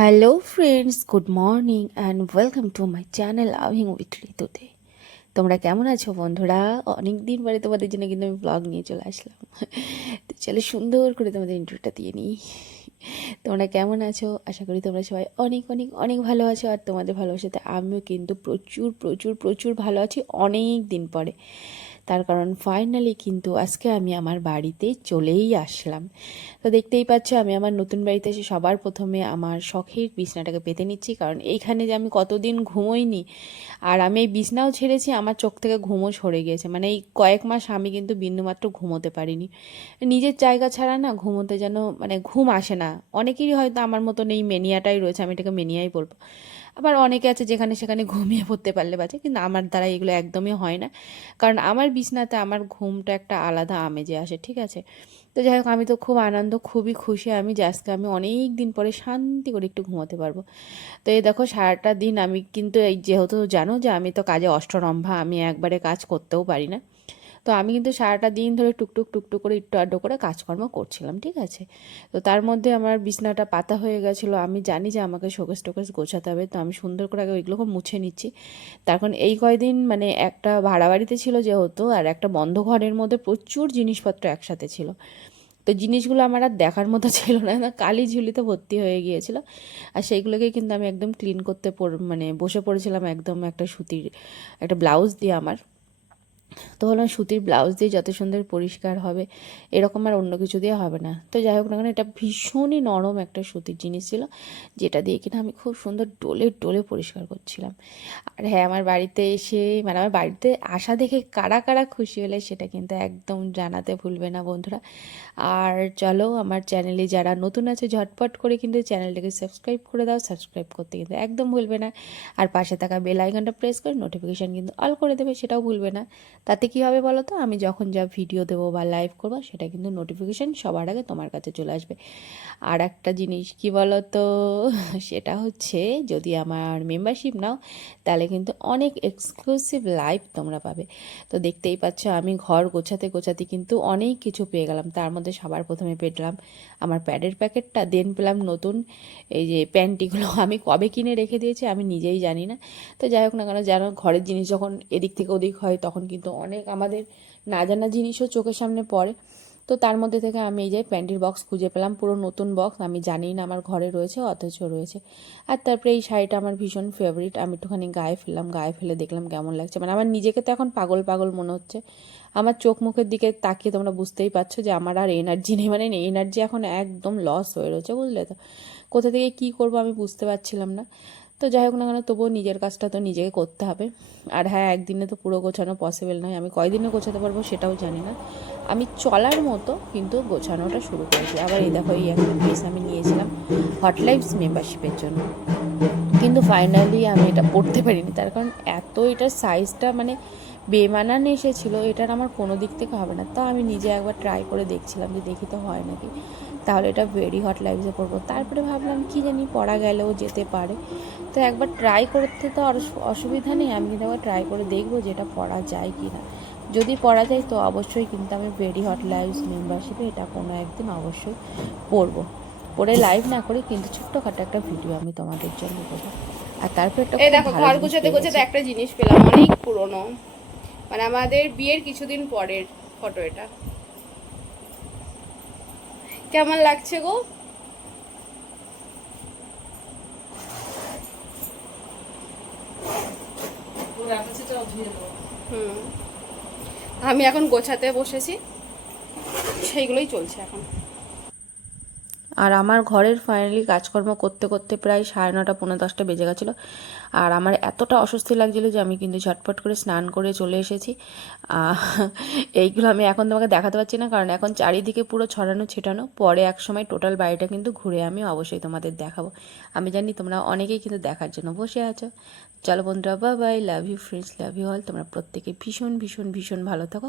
Hello friends good morning and welcome to my channel loving with ঋতুতে তোমরা কেমন আছো বন্ধুরা? অনেক দিন পরে তোমাদের জন্য কিন্তু আমি ব্লগ নিয়ে চলে আসলাম। তো চলো সুন্দর করে তোমাদের ইন্টারভিউটা দিয়ে নিই। তোমরা কেমন আছো? আশা করি তোমরা সবাই অনেক অনেক অনেক ভালো আছো আর তোমাদের ভালোবাসাতে আমিও কিন্তু প্রচুর প্রচুর প্রচুর ভালো আছি অনেক দিন পরে। তার কারণ ফাইনালি কিন্তু আজকে আমি আমার বাড়িতে চলেই আসলাম। তো দেখতেই পাচ্ছ আমি আমার নতুন বাড়িতে এসে সবার প্রথমে আমার শখের বিছনাটাকে পেতে নিচ্ছি, কারণ এইখানে যে আমি কতদিন ঘুমোইনি আর আমি এই বিছনাও ছেড়েছি, আমার চোখ থেকে ঘুমও সরে গিয়েছে। মানে এই কয়েক মাস আমি কিন্তু বিন্দুমাত্র ঘুমোতে পারিনি। নিজের জায়গা ছাড়া না ঘুমোতে যেন মানে ঘুম আসে না। অনেকেরই হয়তো আমার মতন এই মেনিয়াটাই রয়েছে, আমি এটাকে মেনিয়াই বলব। আবার অনেকে আছে যেখানে সেখানে ঘুমিয়ে পড়তে পারলে বাজে, কিন্তু আমার দ্বারা এগুলো একদমই হয় না। কারণ আমার বিছনাতে আমার ঘুমটা একটা আলাদা আমেজে আসে, ঠিক আছে? তো যাই হোক, আমি তো খুব আনন্দ, খুবই খুশি। আমি যে আজকে আমি অনেক দিন পরে শান্তি করে একটু ঘুমোতে পারব। তো এই দেখো, সারাটা দিন আমি কিন্তু এই যেহেতু জানো যে আমি তো কাজে অষ্টরম্ভা, আমি একবারে কাজ করতেও পারি না। তো আমি কিন্তু সারাটা দিন ধরে টুকটুক টুকটুক করে একটু আড্ডো করে কাজকর্ম করছিলাম, ঠিক আছে? তো তার মধ্যে আমার বিছনাটা পাতা হয়ে গেছিল। আমি জানি যে আমাকে শোকেস টোকেস গোছাতে হবে, তো আমি সুন্দর করে আগে ওইগুলোকে মুছে নিচ্ছি। তখন এই কয়দিন মানে একটা ভাড়া বাড়িতে ছিল যেহেতু, আর একটা বন্ধ ঘরের মধ্যে প্রচুর জিনিসপত্র একসাথে ছিল। তো জিনিসগুলো আমার আর দেখার মতো ছিল না না কালি ঝুলিতে ভর্তি হয়ে গিয়েছিল। আর সেইগুলোকে কিন্তু আমি একদম ক্লিন করতে মানে বসে পড়েছিলাম একদম একটা সুতির, একটা ব্লাউজ দিয়ে আমার। তো হলাম সুতির ব্লাউজ দিয়ে যত সুন্দর পরিষ্কার হবে, এরকম আর অন্য কিছু দিয়ে হবে না। তো যাই হোক না কেন, এটা ভীষণই নরম একটা সুতির জিনিস ছিল, যেটা দিয়ে কিনা আমি খুব সুন্দর ডোলে ডোলে পরিষ্কার করছিলাম। আর হ্যাঁ আমার বাড়িতে এসে মানে আমার বাড়িতে আসা দেখে কারা কারা খুশি হলে সেটা কিন্তু একদম জানাতে ভুলবে না বন্ধুরা। আর চলো, আমার চ্যানেলে যারা নতুন আছে, ঝটপট করে কিন্তু চ্যানেলটাকে সাবস্ক্রাইব করে দাও। সাবস্ক্রাইব করতে কিন্তু একদম ভুলবে না। আর পাশে থাকা বেল আইকনটা প্রেস করে নোটিফিকেশান কিন্তু অল করে দেবে, সেটাও ভুলবে না। তাতে কী হবে বলো তো? আমি যখন যা ভিডিও দেবো বা লাইভ করব, সেটা কিন্তু নোটিফিকেশান সবার আগে তোমার কাছে চলে আসবে। আর একটা জিনিস কি বলো তো? সেটা হচ্ছে যদি আমার মেম্বারশিপ নাও, তাহলে কিন্তু অনেক এক্সক্লুসিভ লাইভ তোমরা পাবে। তো দেখতেই পাচ্ছ, আমি ঘর গোছাতে গোছাতে কিন্তু অনেক কিছু পেয়ে গেলাম। তার মধ্যে সবার প্রথমে পেলাম আমার প্যাডের প্যাকেটটা দেন পেলাম নতুন এই যে প্যান্টিগুলো। আমি কবে কিনে রেখে দিয়েছি আমি নিজেই জানি না। তো যাই হোক না কেন, যেন ঘরের জিনিস যখন এদিক থেকে ওদিক হয়, তখন কিন্তু অনেক আমাদের না জানা জিনিসও চোখের সামনে পড়ে। তো তার মধ্যে থেকে আমি এই যে প্যান্টির বক্স খুঁজে পেলাম, পুরো নতুন বক্স। আমি জানি না আমার ঘরে রয়েছে, অথচ রয়েছে। আর তারপরে এই শাড়িটা আমার ভীষণ ফেভারিট আমি একটুখানি গায়ে ফেললাম, গায়ে ফেলে দেখলাম কেমন লাগছে। মানে আমার নিজেকে তো এখন পাগল পাগল মনে হচ্ছে। আমার চোখ মুখের দিকে তাকিয়ে তোমরা বুঝতেই পারছ যে আমার আর এনার্জি নেই। মানে এনার্জি এখন একদম লস হয়ে রয়েছে, বুঝলে তো? কোথা থেকে কী করব আমি বুঝতে পারছিলাম না। তো যাই হোক না কেন, তবুও নিজের কাজটা তো নিজেকে করতে হবে। আর হ্যাঁ একদিনে তো পুরো গোছানো পসিবল নয়। আমি কয়দিনে গোছাতে পারব সেটাও জানি না। আমি চলার মতো কিন্তু গোছানোটা শুরু করেছি। আবার এই দেখো, এই একটা পিস আমি নিয়েছিলাম হট লাইফস মেম্বারশিপের জন্য। কিন্তু ফাইনালি আমি এটা পড়তে পারিনি। তার কারণ এত এটার সাইজটা মানে বেমানান এসেছিল এটার আমার কোনো দিক থেকে হবে না। তো আমি নিজে একবার ট্রাই করে দেখছিলাম যে দেখি তো হয় নাকি। তাহলে এটা ভেরি হট লাইভসে পড়ব। তারপরে ভাবলাম কি জানি পড়া গেলেও যেতে পারে। তো একবার ট্রাই করতে তো অসুবিধা নেই আমি কিন্তু একবার ট্রাই করে দেখব যে এটা পড়া যায় কি না। যদি পড়া যায় তো অবশ্যই কিন্তু আমি ভেরি হট লাইভস মেম্বারশিপে এটা কোনো একদিন অবশ্যই পড়ব। পড়ে লাইভ না করে কিন্তু ছোট্টখাটো একটা ভিডিও আমি তোমাদের জন্য করব আর তারপর একটা এই দেখো ঘর গুছাতে গুছাতে একটা জিনিস পেলাম অনেক পুরনো। মানে আমাদের বিয়ের কিছুদিন পরের ফটো এটা। কেমন লাগছে গো? হুম। আমি এখন গোছাতে বসেছি সেইগুলোই চলছে এখন। আর আমার ঘরের ফাইনালি কাজকর্ম করতে করতে প্রায় সাড়ে নটা পনেরো দশটা বেজে গেছিল। আর আমার এতটা অস্বস্তি লাগছিল যে আমি কিন্তু ঝটপট করে স্নান করে চলে এসেছি। এইগুলো আমি এখন তোমাকে দেখাতে পারছি না, কারণ এখন চারিদিকে পুরো ছড়ানো, ছেটানো। পরে এক সময় টোটাল বাড়িটা কিন্তু ঘুরে আমি অবশ্যই তোমাদের দেখাবো। আমি জানি তোমরা অনেকেই কিন্তু দেখার জন্য বসে আছো। চলো বন্ধুরা বা bye love you friends love you all তোমরা প্রত্যেকে ভীষণ ভীষণ ভীষণ ভালো থাকো।